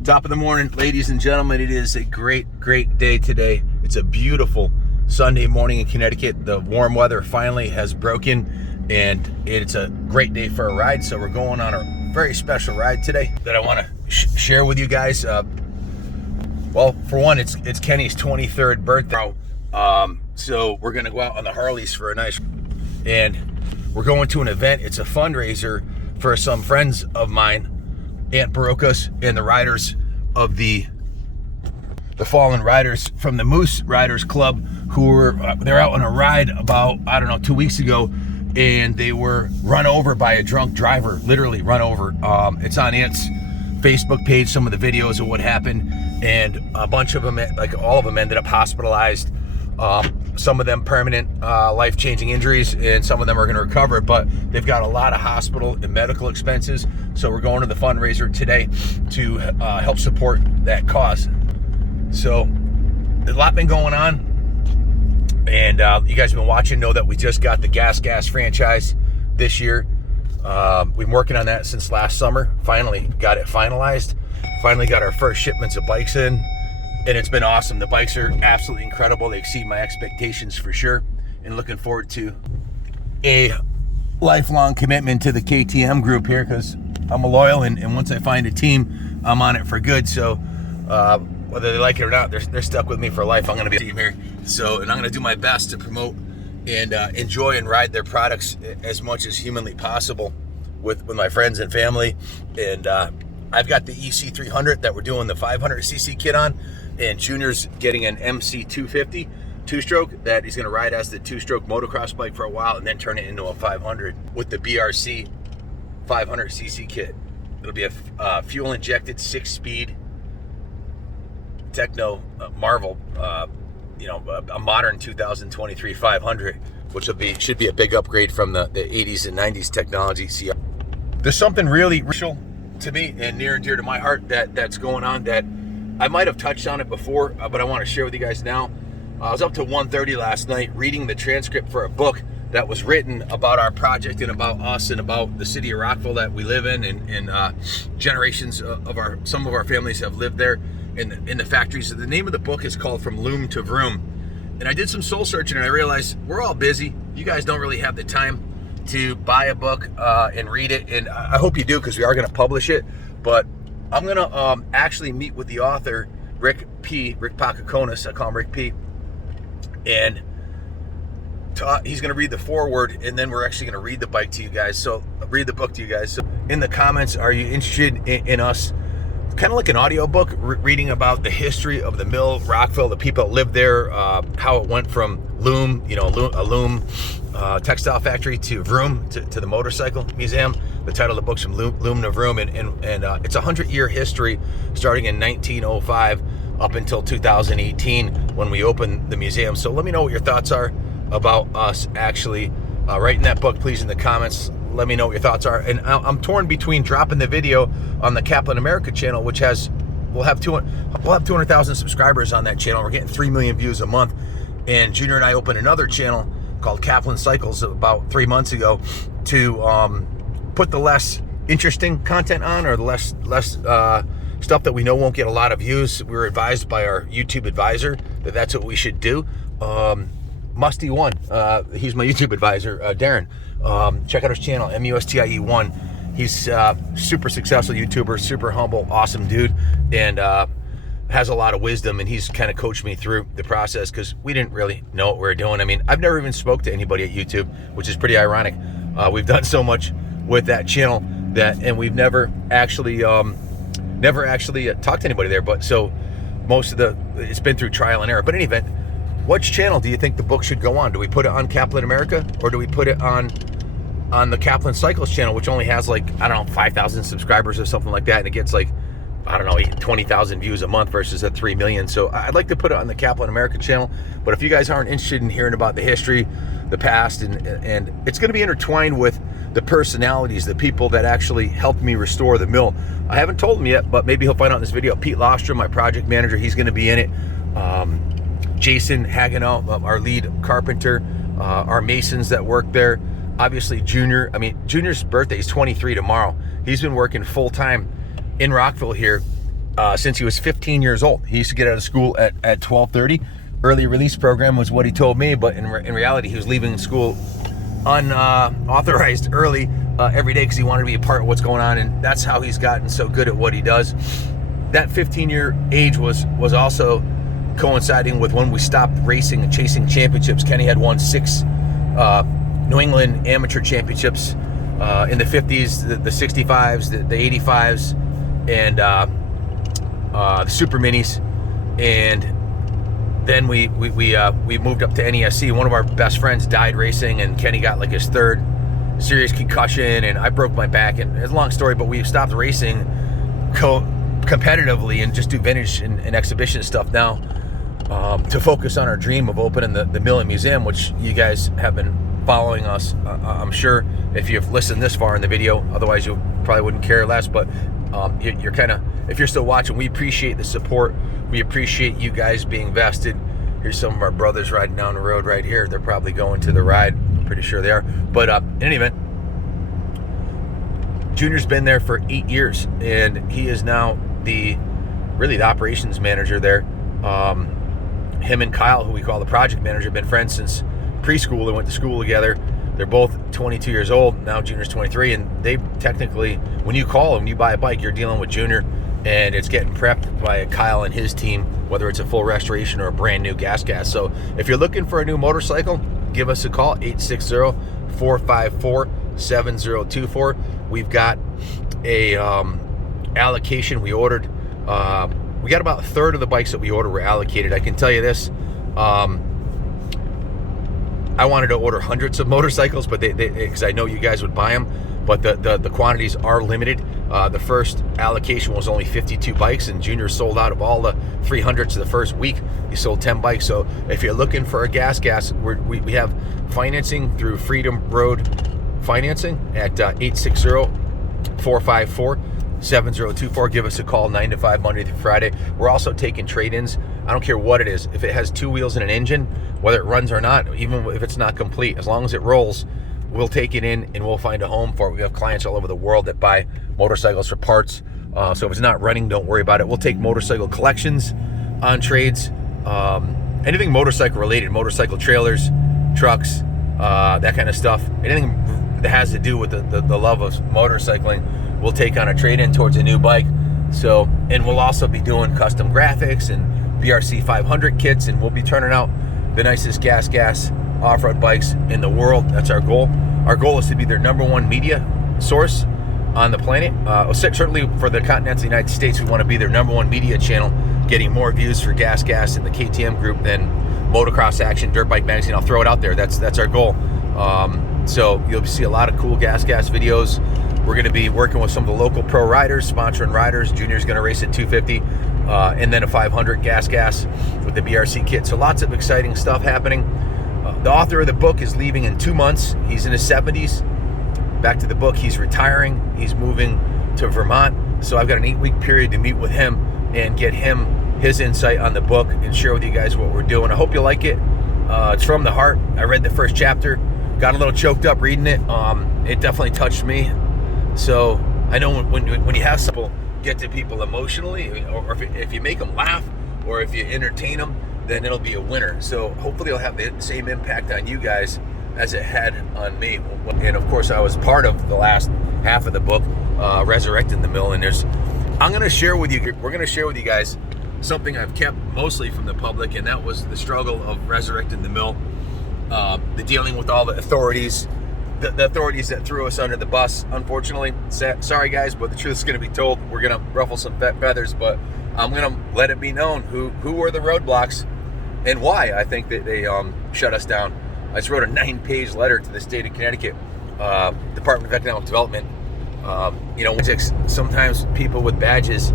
Top of the morning, ladies and gentlemen. It is a great day today. It's a beautiful Sunday morning in Connecticut. The warm weather finally has broken, and it's a great day for a ride. So we're going on a very special ride today that I want to share with you guys. Well, for one, it's Kenny's 23rd birthday. So we're gonna go out on the Harleys for a nice, and we're going to an event. It's a fundraiser for some friends of mine, Aunt Barocas, and the riders of the fallen riders from the Moose Riders Club, who were they're out on a ride about, I don't know, 2 weeks ago, and they were run over by a drunk driver, literally run over. It's on Aunt's Facebook page, some of the videos of what happened, and a bunch of them, like all of them, ended up hospitalized. Some of them permanent life-changing injuries, and some of them are going to recover, but they've got a lot of hospital and medical expenses. So we're going to the fundraiser today to help support that cause. So there's a lot been going on, and you guys have been watching know that we just got the Gasgas franchise this year. We've been working on that since last summer. Finally got it finalized. Finally got our first shipments of bikes in. And it's been awesome. The bikes are absolutely incredible. They exceed my expectations for sure. And looking forward to a lifelong commitment to the KTM group here, because I'm a loyal, and once I find a team, I'm on it for good. So whether they like it or not, they're stuck with me for life. I'm going to be a team here. So, and I'm going to do my best to promote and enjoy and ride their products as much as humanly possible with my friends and family. And I've got the EC300 that we're doing the 500cc kit on, and Junior's getting an MC250 two-stroke that he's going to ride as the two-stroke motocross bike for a while, and then turn it into a 500 with the BRC 500cc kit. It'll be a fuel-injected 6-speed Techno Marvel, a modern 2023 500, which should be a big upgrade from the 80s and 90s technology. See, there's something really real to me and near and dear to my heart that's going on that I might have touched on it before, but I want to share with you guys now. I was up to 1:30 last night reading the transcript for a book that was written about our project and about us and about the city of Rockville that we live in, and generations of some of our families have lived there in the factories. The name of the book is called From Loom to Vroom. And I did some soul searching, and I realized we're all busy. You guys don't really have the time to buy a book and read it, and I hope you do, because we are going to publish it. But I'm going to actually meet with the author, Rick Pakakonis. I call him Rick P. And he's going to read the foreword, and then we're actually going to read the book to you guys. So in the comments, are you interested in us, kind of like an audio book, reading about the history of the mill, Rockville, the people that lived there, how it went from Loom, a Loom textile factory, to Vroom, to the motorcycle museum. The title of the book's From Loom to Vroom, and it's a 100-year history starting in 1905 up until 2018 when we opened the museum. So let me know what your thoughts are about us actually writing that book, please, in the comments. Let me know what your thoughts are. And I'm torn between dropping the video on the Kaplan America channel, which we'll have 200,000 subscribers on that channel. We're getting 3 million views a month. And Junior and I opened another channel called Kaplan Cycles about 3 months ago to put the less interesting content on, or the less stuff that we know won't get a lot of views. We were advised by our YouTube advisor that that's what we should do. Mustie One, he's my YouTube advisor, Darren. Check out his channel, MUSTIE1. He's super successful YouTuber, super humble, awesome dude, and has a lot of wisdom, and he's kind of coached me through the process, because we didn't really know what we were doing. I mean, I've never even spoke to anybody at YouTube, which is pretty ironic. We've done so much with that channel and we've never actually talked to anybody there. But so most of it's been through trial and error. But in any event, which channel do you think the book should go on? Do we put it on Kaplan America, or do we put it on the Kaplan Cycles channel, which only has, like, I don't know, 5,000 subscribers or something like that, and it gets, like, I don't know, 20,000 views a month versus at 3 million. So I'd like to put it on the Kaplan America channel. But if you guys aren't interested in hearing about the history, the past, and it's going to be intertwined with the personalities, the people that actually helped me restore the mill. I haven't told him yet, but maybe he'll find out in this video. Pete Lostrom, my project manager, he's going to be in it. Jason Hagenow, our lead carpenter, our masons that work there. Obviously, Junior. I mean, Junior's birthday is 23 tomorrow. He's been working full time in Rockville here since he was 15 years old. He used to get out of school at 12:30. Early release program was what he told me, but in reality, he was leaving school unauthorized early every day because he wanted to be a part of what's going on, and that's how he's gotten so good at what he does. That 15-year age was also coinciding with when we stopped racing and chasing championships. Kenny had won 6 New England amateur championships in the 50s, the 65s, the 85s, and the super minis, and then we moved up to NESC. One of our best friends died racing, and Kenny got like his 3rd serious concussion, and I broke my back, and it's a long story, but we stopped racing competitively and just do vintage and exhibition stuff now, to focus on our dream of opening the mill and museum, which you guys have been following us, I'm sure, if you've listened this far in the video. Otherwise you probably wouldn't care less, but you're kind of, if you're still watching, we appreciate the support. We appreciate you guys being vested. Here's some of our brothers riding down the road right here. They're probably going to the ride. I'm pretty sure they are. But in any event, Junior's been there for 8 years, and he is now really the operations manager there. Him and Kyle, who we call the project manager, have been friends since preschool. They went to school together. They're both 22 years old. Now Junior's 23, and they technically, when you call them, you buy a bike, you're dealing with Junior, and it's getting prepped by Kyle and his team, whether it's a full restoration or a brand new Gasgas. So if you're looking for a new motorcycle, give us a call, 860-454-7024. We've got a allocation. We ordered, we got about a third of the bikes that we ordered were allocated. I can tell you this, I wanted to order hundreds of motorcycles, but because I know you guys would buy them, but the quantities are limited. The first allocation was only 52 bikes, and Junior sold out of all the 300s the first week. He sold 10 bikes. So if you're looking for a Gasgas, we have financing through Freedom Road Financing at 860-454-7024. Give us a call, 9 to 5, Monday through Friday. We're also taking trade-ins. I don't care what it is. If it has 2 wheels and an engine, whether it runs or not, even if it's not complete, as long as it rolls, we'll take it in and we'll find a home for it. We have clients all over the world that buy motorcycles for parts. So if it's not running, don't worry about it. We'll take motorcycle collections on trades. Anything motorcycle related, motorcycle trailers, trucks, that kind of stuff. Anything that has to do with the love of motorcycling, we'll take on a trade-in towards a new bike. So, and we'll also be doing custom graphics and BRC 500 kits, and we'll be turning out the nicest Gasgas off-road bikes in the world. That's our goal. Our goal is to be their #1 media source on the planet. Certainly for the continental United States, we want to be their #1 media channel, getting more views for Gasgas and the KTM group than Motocross Action, Dirt Bike Magazine. I'll throw it out there. That's our goal. So you'll see a lot of cool Gasgas videos. We're going to be working with some of the local pro riders, sponsoring riders. Junior's going to race at 250, and then a 500 Gasgas with the BRC kit. So lots of exciting stuff happening. The author of the book is leaving in 2 months. He's in his 70s. Back to the book, he's retiring. He's moving to Vermont. So I've got an 8-week period to meet with him and get him his insight on the book and share with you guys what we're doing. I hope you like it. It's from the heart. I read the first chapter, got a little choked up reading it. It definitely touched me. So I know when you have people get to people emotionally, or if you make them laugh, or if you entertain them, then it'll be a winner. So hopefully it'll have the same impact on you guys as it had on me. And of course I was part of the last half of the book, Resurrecting the Mill. And we're going to share with you guys something I've kept mostly from the public, and that was the struggle of resurrecting the mill, the dealing with all the authorities, the authorities that threw us under the bus. Unfortunately, sorry guys, but the truth is going to be told. We're going to ruffle some feathers, but I'm going to let it be known who were the roadblocks and why I think that they shut us down. I just wrote a 9-page letter to the state of Connecticut, Department of Economic Development. Sometimes people with badges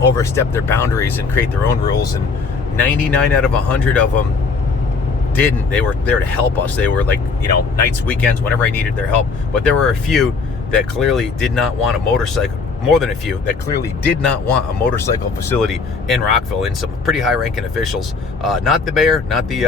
overstep their boundaries and create their own rules, and 99 out of 100 of them didn't. They were there to help us. They were like, nights, weekends, whenever I needed their help. But there were a few that clearly did not want a motorcycle, more than a few that clearly did not want a motorcycle facility in Rockville, and some pretty high-ranking officials, not the mayor, not the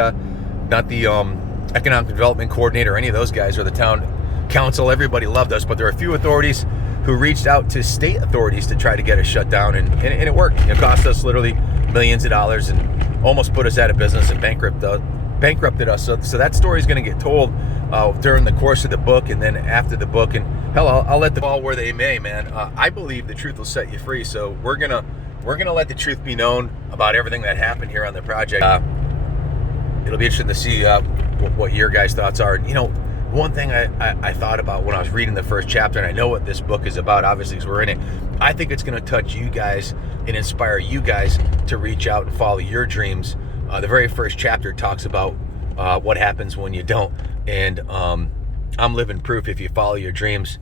economic development coordinator, or any of those guys, or the town council. Everybody loved us, but there are a few authorities who reached out to state authorities to try to get us shut down, and it worked. It cost us literally millions of dollars and almost put us out of business and bankrupted us. So that story is going to get told during the course of the book, and then after the book. And hell, I'll let them all where they may, man. I believe the truth will set you free. So we're gonna let the truth be known about everything that happened here on the project. It'll be interesting to see what your guys' thoughts are. You know, one thing I thought about when I was reading the first chapter, and I know what this book is about, obviously, because we're in it. I think it's going to touch you guys and inspire you guys to reach out and follow your dreams. The very first chapter talks about what happens when you don't. And I'm living proof, if you follow your dreams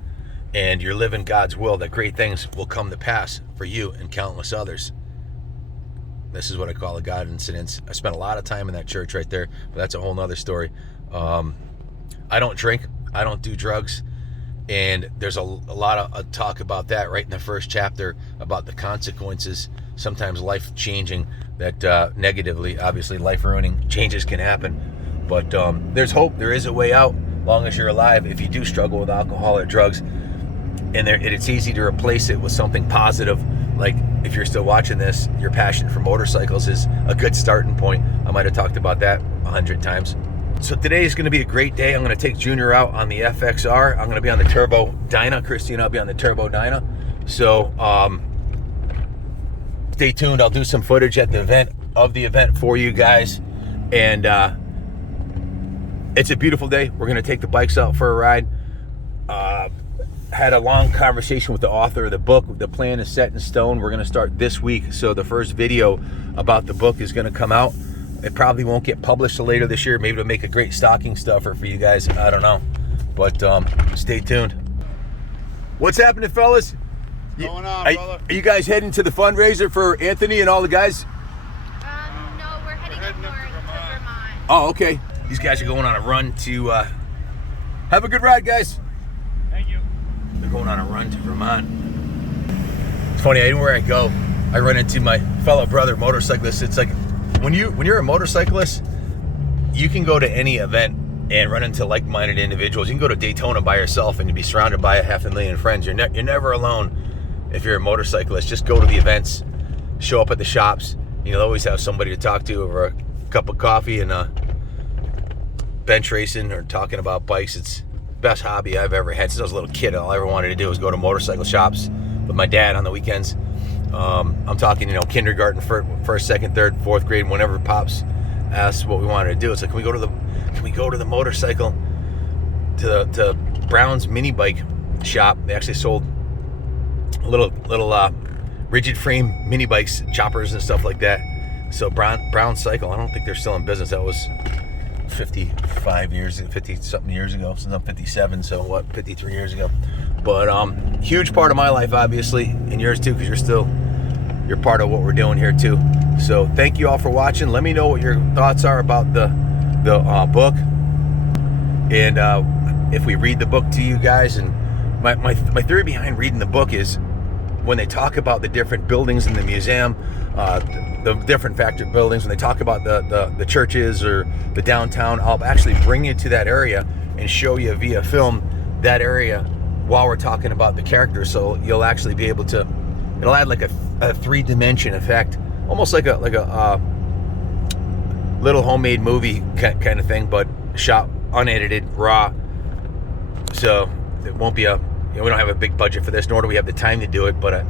and you're living God's will, that great things will come to pass for you and countless others. This is what I call a God incident. I spent a lot of time in that church right there, but that's a whole nother story. I don't drink, I don't do drugs, and there's a lot of talk about that right in the first chapter, about the consequences, sometimes life-changing, that negatively, obviously life-ruining changes can happen. But there's hope, there is a way out, long as you're alive. If you do struggle with alcohol or drugs, and it's easy to replace it with something positive. Like, if you're still watching this, your passion for motorcycles is a good starting point. I might have talked about that 100 times. So today is going to be a great day. I'm going to take Junior out on the FXR. I'm going to be on the Turbo Dyna. Christine, I'll be on the Turbo Dyna. So stay tuned. I'll do some footage at the event for you guys. And it's a beautiful day. We're going to take the bikes out for a ride. Had a long conversation with the author of the book. The plan is set in stone. We're going to start this week. So the first video about the book is going to come out. It probably won't get published till later this year. Maybe it'll make a great stocking stuffer for you guys. I don't know. But stay tuned. What's happening, fellas? What's going on, brother? Are you guys heading to the fundraiser for Anthony and all the guys? No, we're heading up north to Vermont. Oh, okay. These guys are going on a run to... have a good ride, guys. Thank you. They're going on a run to Vermont. It's funny, anywhere I go, I run into my fellow brother motorcyclists. It's like, when you're a motorcyclist, you can go to any event and run into like-minded individuals. You can go to Daytona by yourself and you'll be surrounded by 500,000 friends. You're never alone if you're a motorcyclist. Just go to the events, show up at the shops. You'll always have somebody to talk to over a cup of coffee and bench racing or talking about bikes. It's the best hobby I've ever had. Since I was a little kid, all I ever wanted to do was go to motorcycle shops with my dad on the weekends. I'm talking, kindergarten, first, second, third, fourth grade, whenever Pops asked what we wanted to do. It's like, can we go to the motorcycle, to Brown's mini bike shop? They actually sold little rigid frame mini bikes, choppers and stuff like that. So Brown Cycle, I don't think they're still in business. That was 50 something years ago, since I'm 57, so 53 years ago. But huge part of my life, obviously, and yours too, because you're part of what we're doing here too. So thank you all for watching. Let me know what your thoughts are about the book, and if we read the book to you guys. And my theory behind reading the book is, when they talk about the different buildings in the museum, the different factory buildings, when they talk about the churches or the downtown, I'll actually bring you to that area and show you via film that area while we're talking about the characters. So you'll actually be able to, it'll add like a three-dimension effect, almost like a little homemade movie kind of thing, but shot unedited, raw. So it won't be we don't have a big budget for this, nor do we have the time to do it, but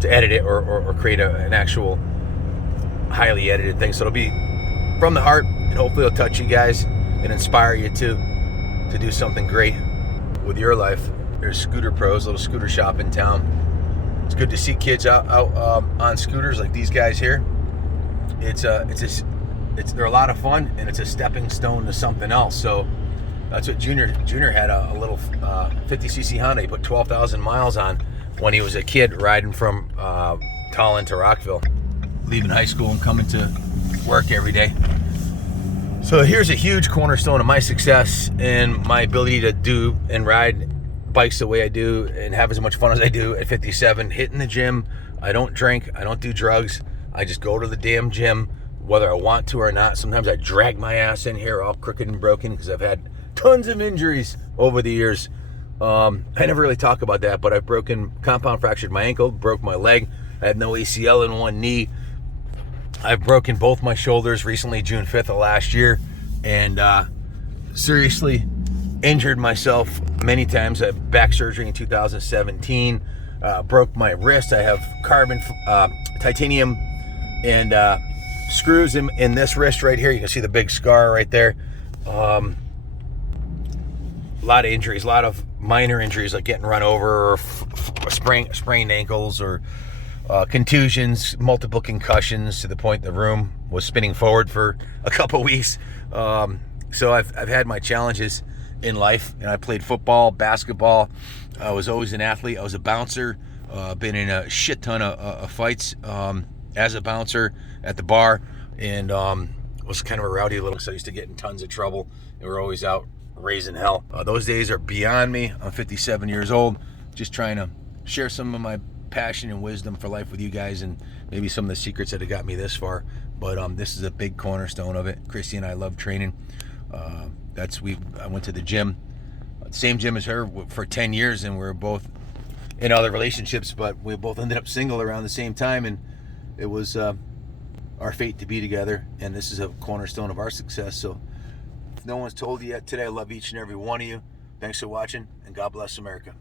to edit it or create an actual highly edited thing. So it'll be from the heart, and hopefully it'll touch you guys and inspire you to do something great with your life. There's Scooter Pros, a little scooter shop in town. It's good to see kids out on scooters like these guys here. They're a lot of fun, and it's a stepping stone to something else. So that's what Junior had, a little 50cc Honda. He put 12,000 miles on when he was a kid, riding from Tallinn to Rockville, leaving high school and coming to work every day. So here's a huge cornerstone of my success and my ability to do and ride bikes the way I do and have as much fun as I do at 57. Hitting the gym. I don't drink. I don't do drugs. I just go to the damn gym, whether I want to or not. Sometimes I drag my ass in here all crooked and broken because I've had tons of injuries over the years. I never really talk about that, but I've compound fractured my ankle, broke my leg. I have no ACL in one knee. I've broken both my shoulders recently, June 5th of last year, and seriously injured myself many times. I had back surgery in 2017, broke my wrist. I have titanium and screws in this wrist right here. You can see the big scar right there. A lot of injuries, a lot of minor injuries like getting run over or sprained ankles or contusions, multiple concussions to the point the room was spinning forward for a couple weeks. So I've had my challenges in life, and I played football, basketball. I was always an athlete. I was a bouncer. Been in a shit ton of fights as a bouncer at the bar, and was kind of a rowdy little. So I used to get in tons of trouble, and we're always out raising hell. Those days are beyond me. I'm 57 years old, just trying to share some of my passion and wisdom for life with you guys, and maybe some of the secrets that have got me this far. But this is a big cornerstone of it. Christy and I love training. I went to the gym, same gym as her for 10 years, and we're both in other relationships, but we both ended up single around the same time, and it was our fate to be together, and this is a cornerstone of our success. So if no one's told you yet today, I love each and every one of you. Thanks for watching, and God bless America.